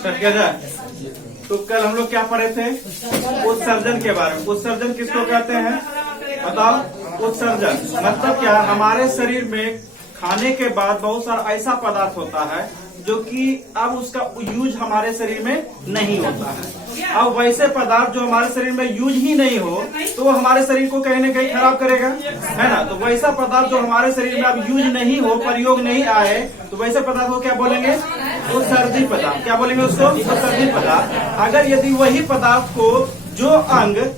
Start किया जाए। तो कल हम लोग क्या पढ़े थे? उत्सर्जन के बारे में। उत्सर्जन किसको कहते हैं बताओ? उत्सर्जन मतलब क्या? हमारे शरीर में खाने के बाद बहुत सारा ऐसा पदार्थ होता है जो कि अब उसका यूज हमारे शरीर में नहीं होता है। अब वैसे पदार्थ जो हमारे शरीर में यूज ही नहीं हो तो वो हमारे शरीर को कहीं न कहीं खराब करेगा, है ना। तो वैसा पदार्थ जो हमारे शरीर में अब यूज नहीं हो, प्रयोग नहीं आए, तो वैसे पदार्थ को क्या बोलेंगे? उत्सर्जी पदार्थ। क्या बोलेंगे उसको? उत्सर्जी पदार्थ। अगर यदि वही पदार्थ को जो अंग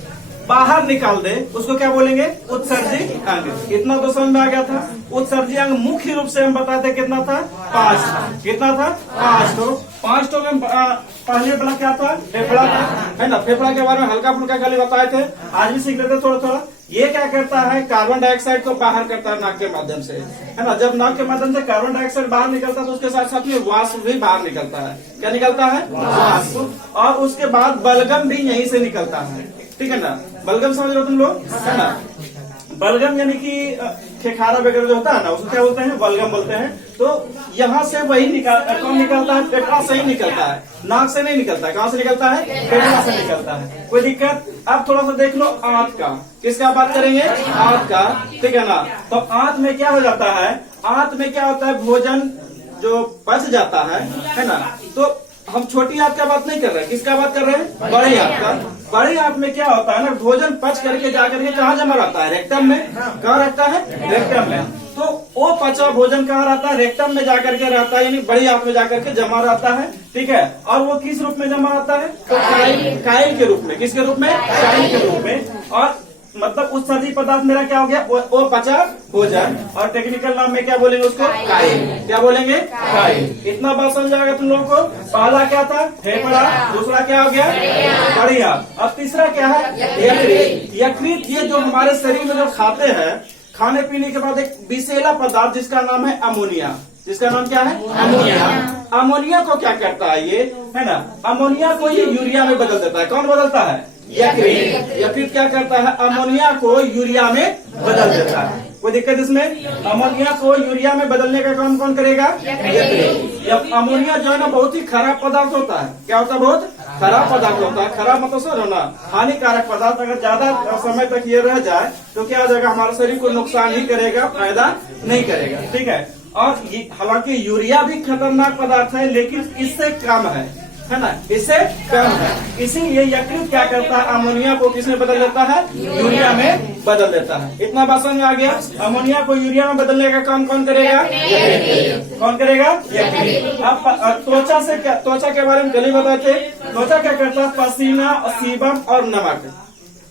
बाहर निकाल दे उसको क्या बोलेंगे? उत्सर्जी अंग। इतना तो समझ में आ गया था। उत्सर्जी अंग मुख्य रूप से हम बताते कितना था? 5। कितना था? 5 तो 5 में पहले वाला क्या था? फेफड़ा था, है ना। फेफड़ा के बारे में हल्का फुल्का खाली बताए थे, आज भी सीख लेते थोड़ा थोड़ा। ये क्या करता है? कार्बन डाइऑक्साइड को बाहर करता है नाक के माध्यम से, है ना। जब नाक के माध्यम से कार्बन डाइऑक्साइड बाहर निकलता है तो उसके साथ साथ में वाष्प भी बाहर निकलता है। क्या निकलता है? वाष्प। और उसके बाद बलगम भी यहीं से निकलता है, ठीक है ना। बलगम समझ रहे हो तुम लोग, है ना। बलगम यानी कि खेखारा वगैरह जो होता है ना, उसको क्या बोलते हैं? बलगम बोलते हैं। तो यहाँ से वही कौन निकलता है? फेफड़ा से ही निकलता है, नाक से नहीं निकलता है। कहाँ से निकलता है? फेफड़ा से निकलता है। कोई दिक्कत? अब थोड़ा सा देख लो आंत का। किसका बात करेंगे? आंत का, ठीक है ना। तो आंत में क्या हो जाता है? आंत में क्या होता है? भोजन जो पच जाता है ना। तो हम छोटी आंत का बात नहीं कर रहे हैं, किसका बात कर रहे हैं? बड़ी आंत का। बड़ी आंत में क्या होता है ना? भोजन पच करके जाकर के कहाँ जमा रहता है? रेक्टम में। कहाँ रहता है? रेक्टम में। तो वो पचा भोजन कहाँ रहता है? रेक्टम में जाकर के रहता है, यानी बड़ी आंत में जाकर के जमा रहता है, ठीक है। और वो किस रूप में जमा रहता है? तो काइल के रूप में। किसके रूप में? काइल के रूप में। और मतलब उत्सर्जी पदार्थ मेरा क्या हो गया? वो पचा भोजन। और टेक्निकल नाम में क्या बोलेंगे उसको? काइल। क्या बोलेंगे? काइल। इतना बात समझ आएगा तुम लोगों को। पहला क्या था? फेफड़ा। दूसरा क्या हो गया? बड़ी आंत। अब तीसरा क्या है? यकृत। यकृत ये जो हमारे शरीर में जो खाते हैं, खाने पीने के बाद एक विषैला पदार्थ जिसका नाम है अमोनिया। जिसका नाम क्या है? अमोनिया। अमोनिया को क्या करता है ये, है ना। अमोनिया को ये यूरिया में बदल देता है। कौन बदलता है? यकृत। यकृत क्या करता है? अमोनिया को यूरिया में बदल देता है। कोई दिक्कत इसमें? अमोनिया को यूरिया में बदलने का काम कौन करेगा? यकृत। अमोनिया जो है ना बहुत ही खराब पदार्थ होता है। क्या होता है? बहुत खराब पदार्थ होता है। खराब मतलब समझो ना, हानिकारक पदार्थ। अगर ज्यादा समय तक ये रह जाए तो क्या हो जाएगा? हमारे शरीर को नुकसान ही करेगा, फायदा नहीं करेगा, ठीक है। और हालांकि यूरिया भी खतरनाक पदार्थ है लेकिन इससे कम है ना, इससे कम है। इसीलिए यकृत क्या करता है? अमोनिया को किसमें बदल देता है? यूरिया में बदल देता है। इतना बात समझ में आ गया। अमोनिया को यूरिया में बदलने का काम कौन करेगा? यकृत। कौन करेगा? यकृत। अब त्वचा से क्या? त्वचा के बारे में कल ही बताए थे। त्वचा क्या करता है? पसीना, सीबम और नमक।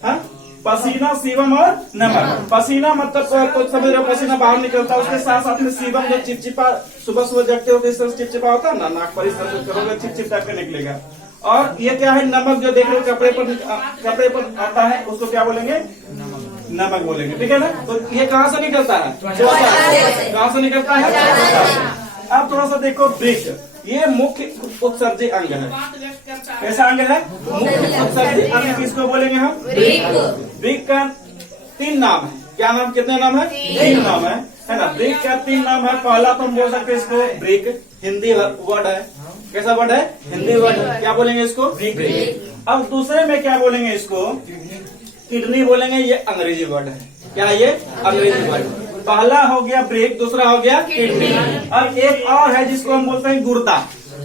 हाँ, पसीना, सीबम और नमक। पसीना मतलब तो समझ रहे हो, पसीना बाहर निकलता है। उसके साथ साथ में सीबम जो चिपचिपा, सुबह सुबह जगते हो तो इस तरह चिपचिपा होता है ना, नाक पर इस तरह से करोगे चिपचिप टाइप का निकलेगा। और ये क्या है? नमक जो देख रहे हो कपड़े पर आता है, उसको क्या बोलेंगे? नमक बोलेंगे, ठीक है ना। तो ये कहाँ से निकलता है? कहाँ से निकलता है? अब थोड़ा सा देखो वृक्क। ये मुख्य उत्सर्जी अंग है। कैसा अंग है? मुख्य उत्सर्जी अंग किसको बोलेंगे हम? वृक्क का 3 नाम है। क्या नाम? कितने नाम है? 3 नाम है ना। वृक्क का 3 नाम है। पहला तो हम बोल सकते हैं इसको वृक्क, हिंदी वर्ड है। कैसा वर्ड है? हिंदी वर्ड है। क्या बोलेंगे इसको? वृक्क। अब दूसरे में क्या बोलेंगे इसको? किडनी बोलेंगे। ये अंग्रेजी वर्ड है। क्या ये? अंग्रेजी वर्ड। पहला हो गया ब्रेक, दूसरा हो गया किडनी। और एक और है जिसको हम बोलते हैं गुर्दा।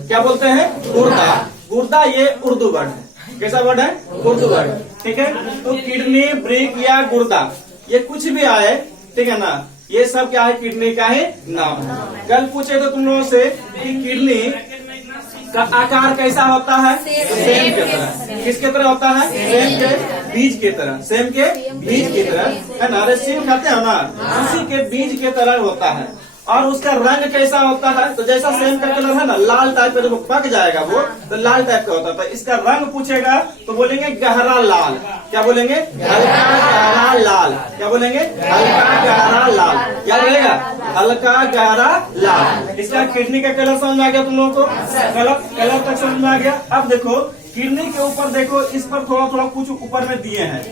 क्या बोलते हैं? गुर्दा। गुर्दा ये उर्दू वर्ड है। कैसा वर्ड है? उर्दू वर्ड, ठीक है। तो किडनी, ब्रेक या गुर्दा ये कुछ भी आए, ठीक है ना, ये सब क्या है? किडनी का ही नाम है। कल पूछे तो तुम लोगों से कि किडनी का आकार कैसा होता है? सेम के तरह। किसके तरह होता है? सेम के बीज की तरह। सेम के बीज की तरह, है ना। अरे सेम खाते हो ना, उसी के बीज के तरह होता है। और उसका रंग कैसा होता है? तो जैसा सेम का कलर है ना, लाल टाइप का, जब पक जाएगा वो तो लाल टाइप का होता है। तो इसका रंग पूछेगा तो बोलेंगे गहरा लाल। क्या बोलेंगे? हल्का गहरा लाल। क्या बोलेंगे? हल्का गहरा लाल। क्या बोलेगा? हल्का गहरा लाल। इसका किडनी का कलर समझ में आ गया तुम लोगों को? कलर तक समझ में आ गया। अब देखो किडनी के ऊपर देखो, इस पर थोड़ा थोड़ा कुछ ऊपर में दिए हैं।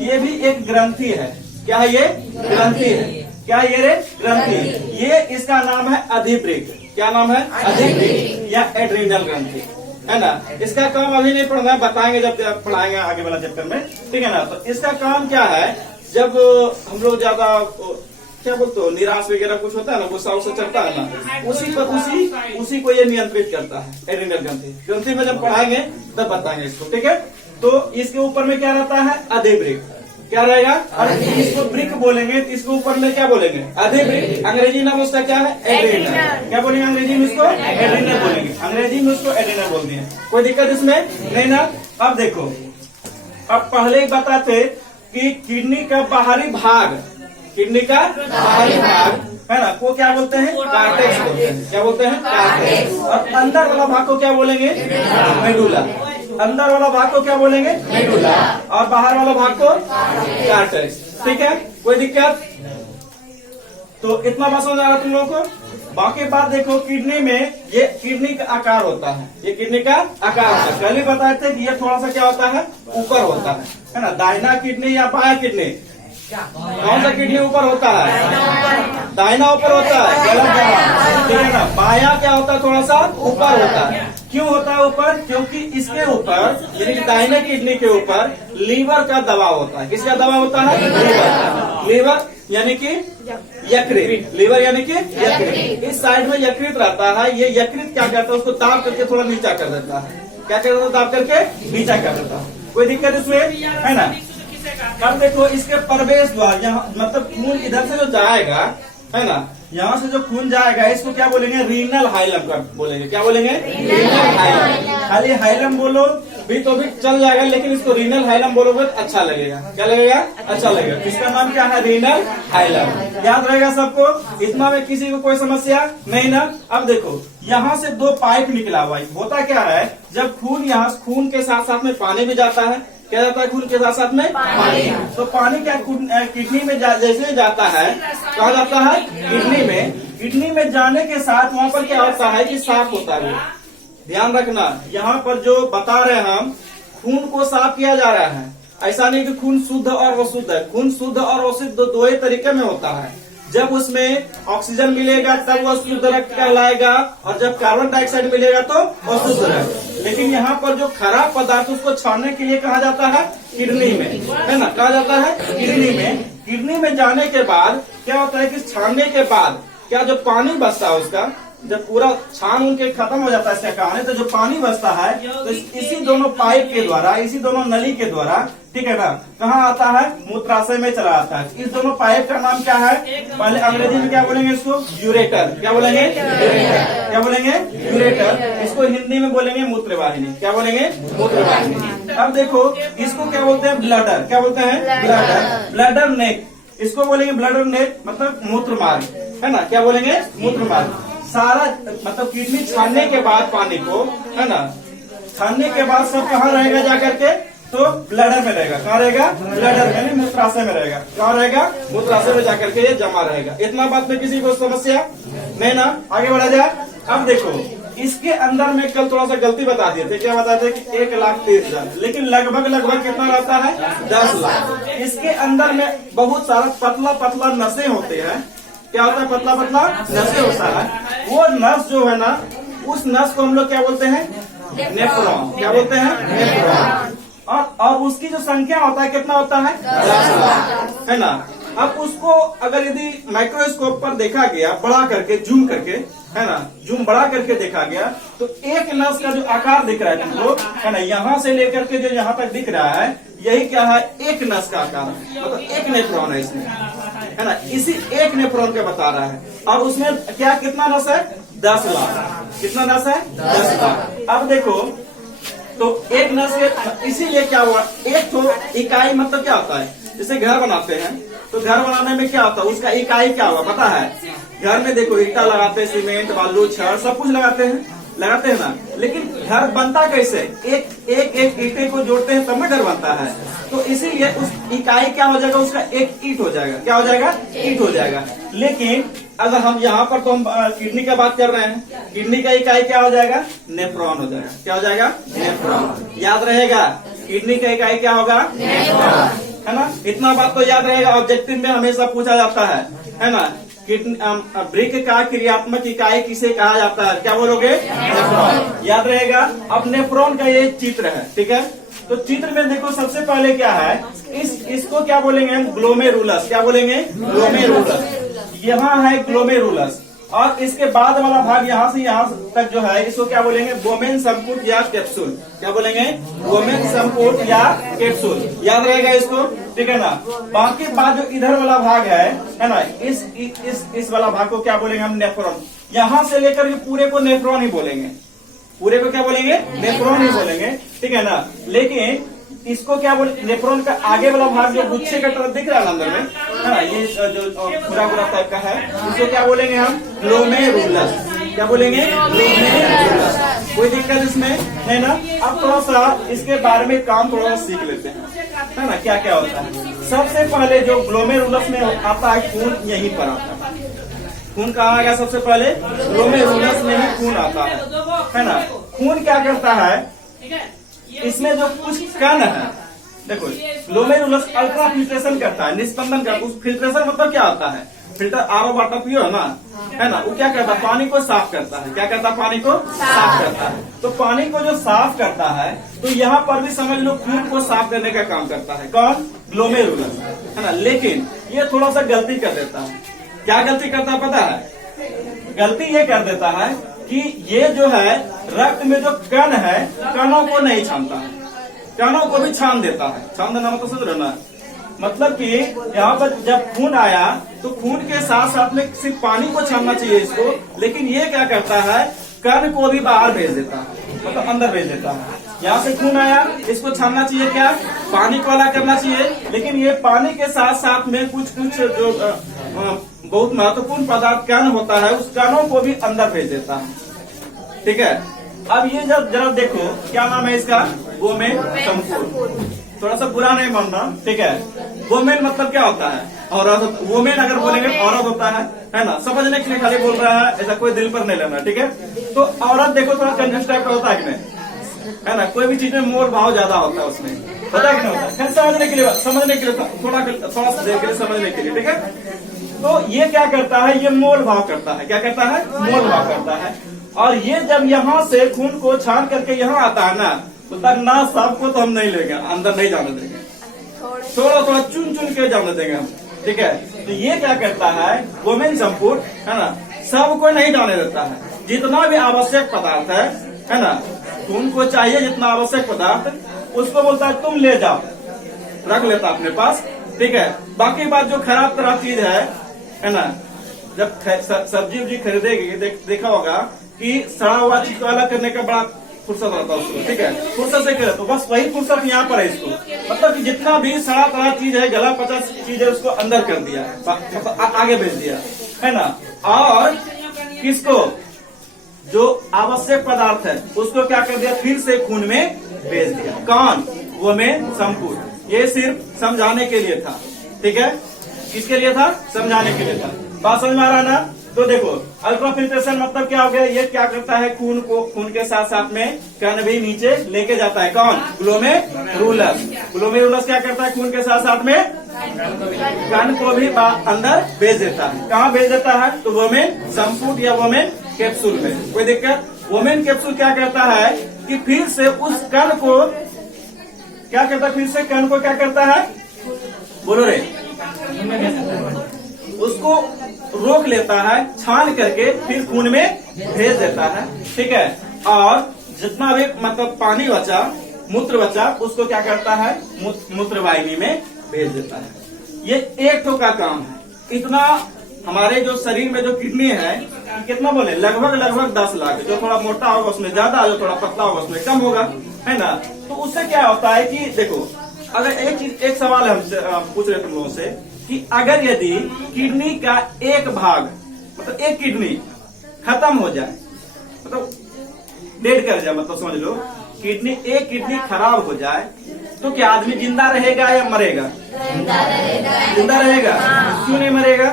ये भी एक ग्रंथि है। क्या है ये? ग्रंथि है। क्या ये रे? ग्रंथि। ये इसका नाम है अधिवृक्क। क्या नाम है? अधिवृक्क या एड्रीनल ग्रंथि। है ना। इसका काम अभी नहीं पढ़ना है, बताएंगे जब पढ़ाएंगे आगे वाला चैप्टर में, ठीक है ना। तो इसका काम क्या है, जब हम लोग ज्यादा क्या बोलते हो निराश वगैरह कुछ होता है ना, गुस्सा उसा चलता है ना, उसी को ये नियंत्रित करता है, एड्रिनल ग्रंथि में जब पढ़ाएंगे तब बताएंगे इसको, ठीक है। तो इसके ऊपर में क्या रहता है, अधिवृक्क, क्या रहेगा, और इसको वृक्क बोलेंगे, तो इसके ऊपर में क्या बोलेंगे, अधिवृक्क। अंग्रेजी नाम उसका क्या है, एड्रिनल। क्या बोलेंगे अंग्रेजी में उसको, एड्रिनल बोलेंगे, अंग्रेजी में उसको एड्रिनल बोलते हैं। कोई दिक्कत इसमें नहीं ना। अब देखो, अब पहले ही बताते कि किडनी का बाहरी भाग, किडनी का बाहरी भाग है ना, को क्या बोलते हैं, कार्टेक्स बोलते हैं। क्या बोलते हैं, कार्टेक्स। और अंदर वाला भाग को क्या बोलेंगे, मेडुला। अंदर वाला भाग को क्या बोलेंगे, मेडुला, और बाहर वाला भाग को कार्टेक्स, ठीक है। कोई दिक्कत, तो इतना बात समझ आ रहा तुम लोगों को। बाकी बात देखो, किडनी में ये किडनी का आकार होता है, ये किडनी का आकार होता है। पहले बताए थे कि ये थोड़ा सा क्या होता है, ऊपर होता है ना। दाहिना किडनी या बायां किडनी, कौन सा किडनी ऊपर होता है, दाहिना ऊपर होता है, गलत जवाब, ठीक है ना। बायां क्या होता है, थोड़ा सा ऊपर होता है। क्यों होता है ऊपर, क्योंकि इसके ऊपर यानी कि दाहिने किडनी के ऊपर लीवर का दबाव होता है। किसका दबाव होता है, लीवर। लीवर यानी कि यकृत, लीवर यानी कि यकृत। इस साइड में यकृत रहता है, ये यकृत क्या करता है, उसको दाब करके थोड़ा नीचा कर देता है। क्या करता है, दाब करके नीचा कर देता है। कोई दिक्कत इसमें है ना। अब देखो, इसके प्रवेश द्वार, यहाँ मतलब खून इधर से जो जाएगा है ना, यहाँ से जो खून जाएगा इसको क्या बोलेंगे, रीनल हाइलम का बोलेंगे। क्या बोलेंगे, रीनल हाइलम। खाली हाइलम बोलो भी तो भी चल जाएगा, लेकिन इसको रीनल हाइलम बोलोगे तो अच्छा लगेगा। क्या लगेगा, अच्छा लगेगा। इसका नाम क्या है, रीनल हाइलम। याद रहेगा सबको, इतना में किसी को कोई समस्या नहीं ना। अब देखो, यहाँ से दो पाइप निकला हुआ है। होता क्या है, जब खून यहाँ खून के साथ साथ में पानी भी जाता है, क्या जाता है, खून के साथ साथ में पानी। तो पानी क्या किडनी में जैसे जाता है, कहा जाता है किडनी में। किडनी में जाने के साथ वहाँ पर क्या होता है कि साफ होता है। ध्यान रखना, यहाँ पर जो बता रहे हैं हम, खून को साफ किया जा रहा है। ऐसा नहीं कि खून शुद्ध और अशुद्ध है। खून शुद्ध और अशुद्ध दो ही तरीके में होता है। जब उसमें ऑक्सीजन मिलेगा तब वो शुद्ध रक्त कहलाएगा, और जब कार्बन डाइऑक्साइड मिलेगा तो अशुद्ध रक्त। लेकिन यहाँ पर जो खराब पदार्थ उसको छानने के लिए कहा जाता है किडनी में, है ना, कहा जाता है किडनी में। किडनी में जाने के बाद क्या होता है कि छानने के बाद क्या जो पानी बचता है उसका, जब पूरा छान उनके खत्म हो जाता है इसका कहानी, तो जो पानी बचता है तो इसी दोनों पाइप के द्वारा, इसी दोनों नली के द्वारा, ठीक है ना, कहाँ आता है, मूत्राशय में चला आता है। इस दोनों पाइप का नाम क्या है, पहले अंग्रेजी में क्या बोलेंगे इसको, यूरेटर। क्या बोलेंगे, यूरेटर। क्या बोलेंगे, यूरेटर। इसको हिंदी में बोलेंगे मूत्रवाहिनी। क्या बोलेंगे, मूत्रवाहिनी। अब देखो, इसको क्या बोलते हैं, ब्लडर। क्या बोलते हैं, ब्लडर। ब्लडर नेक, इसको बोलेंगे ब्लडर नेक, मतलब मूत्र मार्ग, है ना। क्या बोलेंगे, मूत्र मार्ग। सारा मतलब किडनी छानने के बाद पानी को, है ना, छानने के बाद सब कहाँ रहेगा जाकर के, तो ब्लडर में रहेगा। कहाँ रहेगा, ब्लडर में, मूत्राशय में रहेगा। कहाँ रहेगा, मूत्राशय में जाकर के ये जमा रहेगा। इतना बात में किसी को समस्या नहीं ना। आगे बढ़ा जाए। अब देखो, इसके अंदर में कल थोड़ा सा गलती बता दिए थे। क्या बताते थे कि 1,30,000, लेकिन लगभग कितना रहता है, 10 लाख। इसके अंदर में बहुत सारा पतला पतला नसें होते हैं। क्या होता है, पतला पतला नसें होता है। वो नस जो है ना, उस नस को हम लोग क्या बोलते हैं, नेफ्रॉन। क्या बोलते हैं, नेफ्रॉन। और उसकी जो संख्या होता है कितना होता है, 10 लाख, है ना। अब उसको अगर यदि माइक्रोस्कोप पर देखा गया, बड़ा करके जूम करके, है ना, जूम बड़ा करके देखा गया, तो एक नस का जो आकार दिख रहा है तुमको, है ना, यहाँ से लेकर के जो यहाँ तक दिख रहा है, यही क्या है, एक नस का आकार है। मतलब एक नेफ्रॉन है इसमें, है ना, इसी एक नेफ्रॉन के बता रहा है। और उसमें क्या कितना नस है, 10 लाख। कितना नस है, 10 लाख। अब देखो, तो एक नस के, इसीलिए क्या हुआ, एक तो इकाई मतलब क्या होता है, जैसे घर बनाते हैं, तो घर बनाने में क्या होता है, उसका इकाई क्या होगा पता है। घर में देखो, ईटा लगाते हैं, सीमेंट, बालू, छड़, सब कुछ लगाते हैं ना। लेकिन घर बनता कैसे, एक ईटे को जोड़ते हैं तब में घर बनता है। तो इसीलिए उस इकाई क्या हो जाएगा, उसका एक ईट हो जाएगा। क्या हो जाएगा, ईट हो जाएगा। लेकिन अगर हम यहाँ पर, तो हम किडनी की बात कर रहे हैं, किडनी का इकाई क्या हो जाएगा, नेफ्रॉन हो जाएगा। क्या हो जाएगा, नेफ्रॉन। याद रहेगा, किडनी का इकाई क्या होगा, नेफ्रॉन, है ना। इतना बात तो याद रहेगा, ऑब्जेक्टिव में हमेशा पूछा जाता है ना। वृक्क का क्रियात्मक इकाई किसे कहा जाता है? क्या बोलोगे? नेफ्रॉन। याद रहेगा। अब नेफ्रॉन का ये चित्र है, ठीक है। तो चित्र में देखो सबसे पहले क्या है, इसको क्या बोलेंगे हम? ग्लोमेरुलस। क्या बोलेंगे? ग्लोमेरुलस। यहाँ है ग्लोमेरुलस, और इसके बाद वाला भाग यहाँ से यहाँ तक जो है इसको क्या बोलेंगे? वोमेन संपुट या कैप्सूल। क्या बोलेंगे? वोमेन संपुट या कैप्सूल। याद रहेगा इसको, ठीक है ना। बाकी बाद जो इधर वाला भाग है ना, इस वाला भाग को क्या बोलेंगे हम? नेफ्रॉन। यहाँ से लेकर के पूरे को नेफ्रॉन ही बोलेंगे। पूरे को क्या बोलेंगे? नेफ्रॉन ही बोलेंगे, ठीक है ना। लेकिन इसको क्या बोले? नेफ्रॉन का आगे वाला भाग जो गुच्छे का तरफ दिख रहा है अंदर में, है ना, ये जो पूरा पूरा टाइप का है, इसको क्या बोलेंगे हम? ग्लोमेरुलस। क्या बोलेंगे? ग्लोमेरुलस। कोई दिक्कत इसमें है ना। अब थोड़ा सा इसके बारे में काम थोड़ा सा सीख लेते हैं, है ना, क्या क्या होता है। सबसे पहले जो ग्लोमेरुलस में आता है, खून यहीं पर आता है। खून कहाँ आएगा? सबसे पहले ग्लोमेरुलस में ही खून आता है ना। खून क्या करता है? इसमें जो कुछ कण है, देखो, ग्लोमेरुलस अल्ट्रा फिल्ट्रेशन करता है, निस्पंदन का। उस फिल्ट्रेशन मतलब क्या होता है? फिल्टर आरओ वाटर पियो है ना, वो क्या करता है? पानी को साफ करता है। क्या करता है? पानी को साफ करता है। तो पानी को जो साफ करता है, तो यहाँ पर भी समझ लो खून को साफ करने का काम करता है। कौन? ग्लोमेरुलस, है ना। लेकिन ये थोड़ा सा गलती कर देता है। क्या गलती करता है पता है? गलती ये कर देता है कि ये जो है रक्त में जो कण है, कणों को नहीं छानता है, कणों को भी छान देता है। छान देना मतलब समझ रहे ना, मतलब कि यहाँ पर जब खून आया तो खून के साथ साथ में सिर्फ पानी को छानना चाहिए इसको, लेकिन ये क्या करता है? कण को भी बाहर भेज देता है, मतलब अंदर भेज देता है। यहाँ से खून आया, इसको छानना चाहिए, क्या? पानी को अलग करना चाहिए, लेकिन ये पानी के साथ साथ में कुछ जो बहुत महत्वपूर्ण पदार्थ कण होता है, उस कणों को भी अंदर भेज देता है, ठीक है। अब ये जब जरा देखो, क्या नाम है इसका? वोमेन संपुट। थोड़ा सा बुरा नहीं मानना, ठीक है। वोमेन मतलब क्या होता है? औरत। वोमेन अगर बोलेंगे औरत होता है ना। समझने के लिए खाली बोल रहा है, ऐसा कोई दिल पर नहीं लेना, ठीक है। तो औरत देखो थोड़ा कंजूस टाइप का होता है कि नहीं, है ना। कोई भी चीज में मोल भाव ज्यादा होता है उसमें, होता है कि नहीं होता है? समझने के लिए थोड़ा सा देर के लिए समझने के लिए, ठीक है। तो ये क्या करता है? ये मोल भाव करता है। क्या करता है? मोल भाव करता है। और ये जब यहाँ से खून को छान करके यहाँ आता है ना, तो तक ना सबको तो हम नहीं लेंगे, अंदर नहीं जाने देंगे, थोड़ा थोड़ा चुन चुन के जाने देंगे हम, ठीक है। तो ये क्या करता है? वोमेन संपुट, है ना, सबको नहीं जाने देता है। जितना भी आवश्यक पदार्थ है ना, खून को चाहिए जितना आवश्यक पदार्थ, उसको बोलता है तुम ले जाओ, रख लेता अपने पास, ठीक है। बाकी बात जो खराब खराब चीज है ना, जब सब्जी उब्जी खरीदेगी, देखा होगा कि सड़ा हुआ चीज को अलग करने का बड़ा फुर्सत रहता है उसको, ठीक है। फुर्सत से करे, तो बस वही फुर्सत यहाँ पर है इसको, मतलब कि जितना भी सड़ा तड़ा चीज है, गला पचा चीज है, उसको अंदर कर दिया, मतलब आगे भेज दिया, है ना। और किसको? जो आवश्यक पदार्थ है उसको क्या कर दिया? फिर से खून में भेज दिया। कौन? वोमेन संपुट। ये सिर्फ समझाने के लिए था, ठीक है। किसके लिए था? समझाने के लिए था। बात समझ में आ रहा है ना। तो देखो, अल्ट्रा फिल्ट्रेशन मतलब क्या हो गया? ये क्या करता है? खून के साथ साथ में कण भी नीचे लेके जाता है। कौन? ग्लोमेरुलस। ग्लोमेरुलस क्या करता है? खून के साथ साथ में कण को भी अंदर भेज देता है। कहाँ भेज देता है? तो वोमेन संपुट या वोमेन कैप्सूल में। कोई दिक्कत? वोमेन कैप्सूल क्या करता है कि फिर से उस कण को क्या करता है? फिर से कण को क्या करता है? बोलो रे। उसको रोक लेता है, छान करके फिर खून में भेज देता है, ठीक है। और जितना भी मतलब पानी बचा, मूत्र बचा, उसको क्या करता है? मूत्र वाहिनी में भेज देता है। ये एक तो का काम है। इतना हमारे जो शरीर में जो किडनी है, कितना बोले? लगभग 10 लाख। जो थोड़ा मोटा होगा उसमें ज्यादा, जो थोड़ा पतला होगा उसमें कम होगा, है ना। तो उससे क्या होता है कि देखो, अगर एक सवाल हम पूछ रहे तुम लोगों से कि अगर यदि किडनी का एक भाग, मतलब एक किडनी खत्म हो जाए, मतलब डेड कर जाए, मतलब समझ लो एक किडनी खराब हो जाए, तो क्या आदमी जिंदा रहेगा या मरेगा? जिंदा रहेगा। क्यों नहीं मरेगा?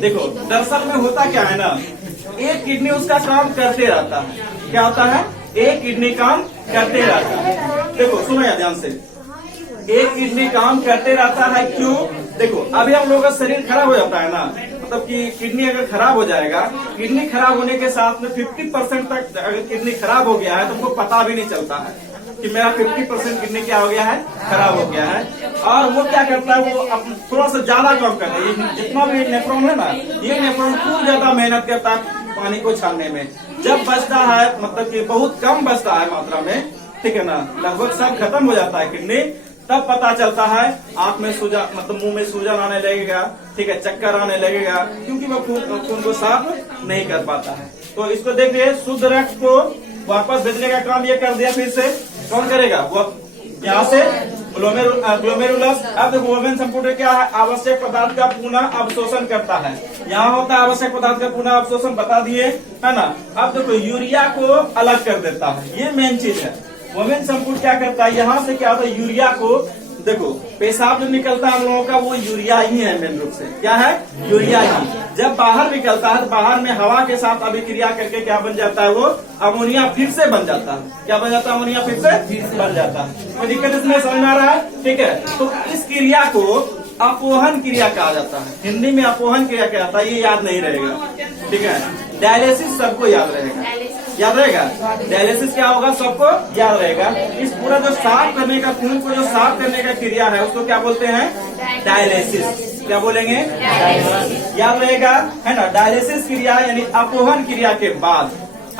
देखो, दरअसल में होता क्या है ना, एक किडनी उसका काम करते रहता है। क्या होता है? एक किडनी काम करते रहता है। देखो सुनो यार ध्यान से, एक किडनी काम करते रहता है। क्यों? देखो अभी हम लोगों का शरीर खराब हो जाता है ना, मतलब कि किडनी अगर खराब हो जाएगा, किडनी खराब होने के साथ में 50% तक अगर किडनी खराब हो गया है तो हमको पता भी नहीं चलता है कि मेरा 50% किडनी क्या हो गया है, खराब हो गया है। और वो क्या करता है, वो थोड़ा सा ज्यादा काम करता है। ये जितना भी नेफ्रॉन है ना, ये नेफ्रॉन खूब ज्यादा मेहनत करता है पानी को छानने में। जब बचता है, मतलब कि बहुत कम बचता है मात्रा में, ठीक है ना, लगभग सब खत्म हो जाता है किडनी, तब पता चलता है आंख में सूजन, मतलब मुंह में सूजन आने लगेगा, ठीक है, चक्कर आने लगेगा, क्योंकि वो खून को साफ नहीं कर पाता है। तो इसको देखिए, शुद्ध रक्त को वापस भेजने का काम ये कर दिया। फिर से कौन करेगा, वो यहाँ से ग्लोमेरुलस। अब देखो वोवेन संपुट क्या है, आवश्यक पदार्थ का पुनः अवशोषण करता है। यहाँ होता है आवश्यक पदार्थ का पुनः अवशोषण, बता दिए है ना। अब देखो यूरिया को अलग कर देता है, ये मेन चीज है। वोवेन संपुट क्या करता है, यहाँ से क्या होता है, यूरिया को, देखो पेशाब जो निकलता है हम लोगों का, वो यूरिया ही है मेन रूप से। क्या है, यूरिया ही। जब बाहर निकलता है तो बाहर में हवा के साथ अभिक्रिया करके क्या बन जाता है, वो अमोनिया फिर से बन जाता है। क्या बन जाता है, अमोनिया फिर से बन जाता है। कोई दिक्कत इसमें समझ में आ रहा है, ठीक है। तो इस क्रिया को अपोहन क्रिया कहा जाता है। हिंदी में अपोहन क्रिया क्या जाता है, ये याद नहीं रहेगा, ठीक है। डायलिसिस सबको याद रहेगा, याद रहेगा। डायलिसिस क्या होगा, सबको याद रहेगा। इस पूरा जो साफ करने का, खून को जो साफ करने का क्रिया है, उसको क्या बोलते हैं, डायलिसिस। क्या बोलेंगे, याद रहेगा, है ना। डायलिसिस क्रिया यानी अपोहन क्रिया के बाद,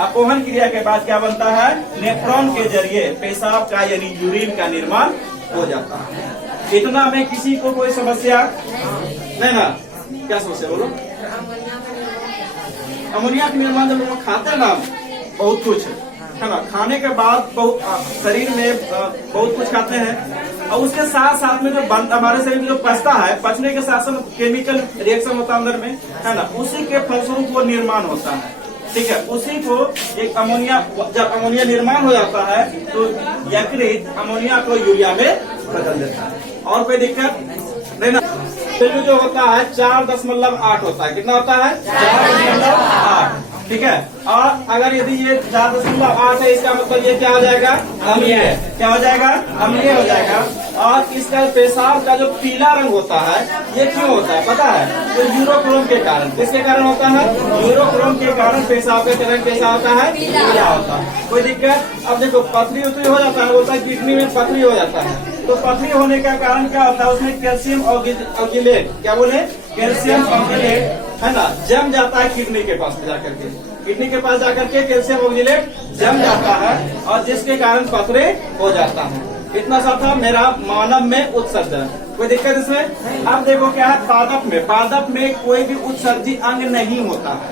अपोहन क्रिया के बाद क्या बनता है, नेफ्रॉन के जरिए पेशाब का यानी यूरिन का निर्माण हो जाता है। इतना में किसी को कोई समस्या नहीं ना, क्या समस्या बोलो। अमोनिया का निर्माण जब लोग खाते हैं ना, बहुत कुछ है ना, खाने के बाद बहुत शरीर में बहुत कुछ खाते हैं, और उसके साथ साथ में जो हमारे शरीर में जो पचता है, पचने के साथ साथ केमिकल रिएक्शन होता है अंदर में, है ना, उसी के फलस्वरूप वो निर्माण होता है, ठीक है। उसी को एक अमोनिया, जब अमोनिया निर्माण हो जाता है तो यकृत अमोनिया को यूरिया में बदल देता है। और कोई दिक्कत नहीं ना। फिर जो होता है 4.8 होता है, कितना होता है, 4.8, ठीक है। और अगर यदि ये 4.8 है, इसका मतलब ये क्या हो जाएगा, अम्लीय। क्या हो जाएगा, अम्लीय हो जाएगा। और इसका पेशाब का जो पीला रंग होता है, ये क्यों होता है पता है, तो यूरोक्रोम के कारण। किसके कारण होता है, यूरोक्रोम के कारण पेशाब का रंग कैसा होता है, पीला होता है। कोई दिक्कत। अब देखो पथरी उतरी हो जाता है, होता है किडनी में पथरी हो जाता है, तो पथरी होने का कारण क्या होता है, उसमें कैल्शियम ऑक्जिलेट, क्या बोले, कैल्शियम ऑक्जिलेट, है ना, जम जाता है किडनी के पास जाकर के, किडनी के पास जाकर के कैल्शियम ऑक्जिलेट जम जाता है, और जिसके कारण पथरी हो जाता है। इतना सा था मेरा मानव में उत्सर्जन। कोई दिक्कत इसमें। अब देखो क्या है, पादप में, पादप में कोई भी उत्सर्जी अंग नहीं होता है,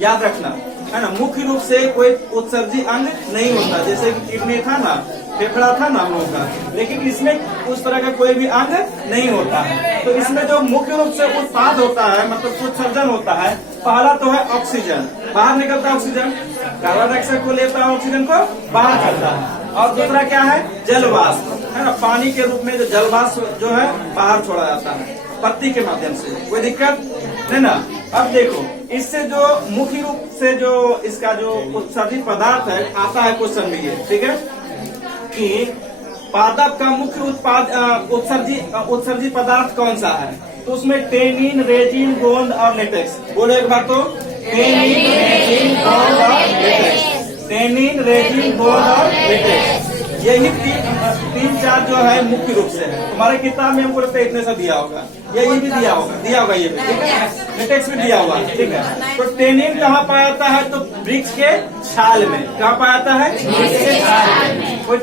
याद रखना, है ना। मुख्य रूप से कोई उत्सर्जी अंग नहीं होता, जैसे कि किडनी था ना, फेफड़ा था ना हम लोगों का, लेकिन इसमें उस तरह का कोई भी अंग नहीं होता है। तो इसमें जो मुख्य रूप से उत्पाद होता है, मतलब उत्सर्जन होता है, पहला तो है ऑक्सीजन, बाहर निकलता है ऑक्सीजन, कार्बन डाइऑक्साइड को लेता है, ऑक्सीजन को बाहर करता है। और दूसरा क्या है, जलवाष्प, है ना, पानी के रूप में जो जलवाष्प जो है बाहर छोड़ा जाता है पत्ती के माध्यम से। कोई दिक्कत नहीं ना। अब देखो इससे जो मुख्य रूप से जो इसका जो उत्सर्जित पदार्थ है आता है क्वेश्चन में ये, ठीक है, कि पादप का मुख्य उत्पाद उत्सर्जित पदार्थ कौन सा है, तो उसमें टेनिन, रेजिन, गोंद और लेटेक्स। बोलो एक बार तो, टेनिन, रेजिन, गोंद और लेटेक्स। टेनिन, रेजिन, गोंद और लेटेक्स, यही तीन चार जो है मुख्य रूप से है। तुम्हारे किताब में हमको लगता है इतने सा दिया होगा, ये भी दिया होगा ये भी, ठीक है। लेटेक्स भी दिया हुआ, ठीक है। तो टेनिन कहाँ पाया जाता है, तो वृक्ष के छाल में। कहाँ पाया जाता है, वृक्ष के छाल में। कोई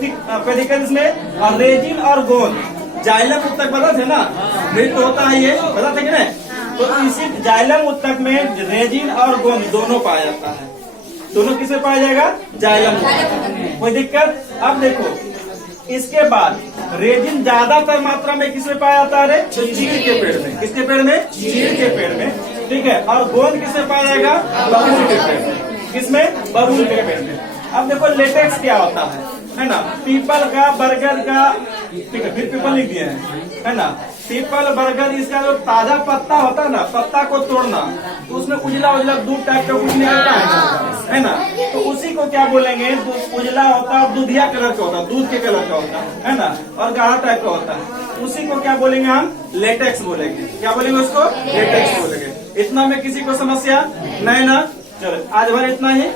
दिक्कत इसमें। और रेजिन और गोंद जाइलम उत्तक पता थे ना, मृत होता है ये, पता था कि नहीं। तो इसी जाइलम उत्तक में रेजिन और गोंद दोनों पाया जाता है। दोनों किसे पाया जाएगा, जाइलम। कोई दिक्कत। अब देखो इसके बाद रेजिन ज्यादातर मात्रा में किसमें पाया जाता है, तो चीड़ के पेड़ में। किसके पेड़ में, चीड़ के पेड़ में, ठीक है। और गोंद किसमें पाया जाएगा, बबूल के पेड़ में। किसमें, बबूल के पेड़ में। अब देखो लेटेक्स क्या होता है ना, पीपल का, बरगद का, ठीक है, फिर पीपल लिख दिए हैं, है ना। पीपल, बरगद, इसका जो ताजा पत्ता होता है ना, पत्ता को तोड़ना तो उसमें उजला उजला दूध टाइप का कुछ निकलता है ना। तो उसी को क्या बोलेंगे, उजला होता है, दूधिया कलर का होता है, दूध के कलर का होता है ना, और गाढ़ा टाइप का होता है। उसी को क्या बोलेंगे हम? लेटेक्स बोलेंगे। क्या बोलेंगे उसको? लेटेक्स बोलेंगे। इतना में किसी को समस्या नहीं ना? चलो आज भर इतना ही।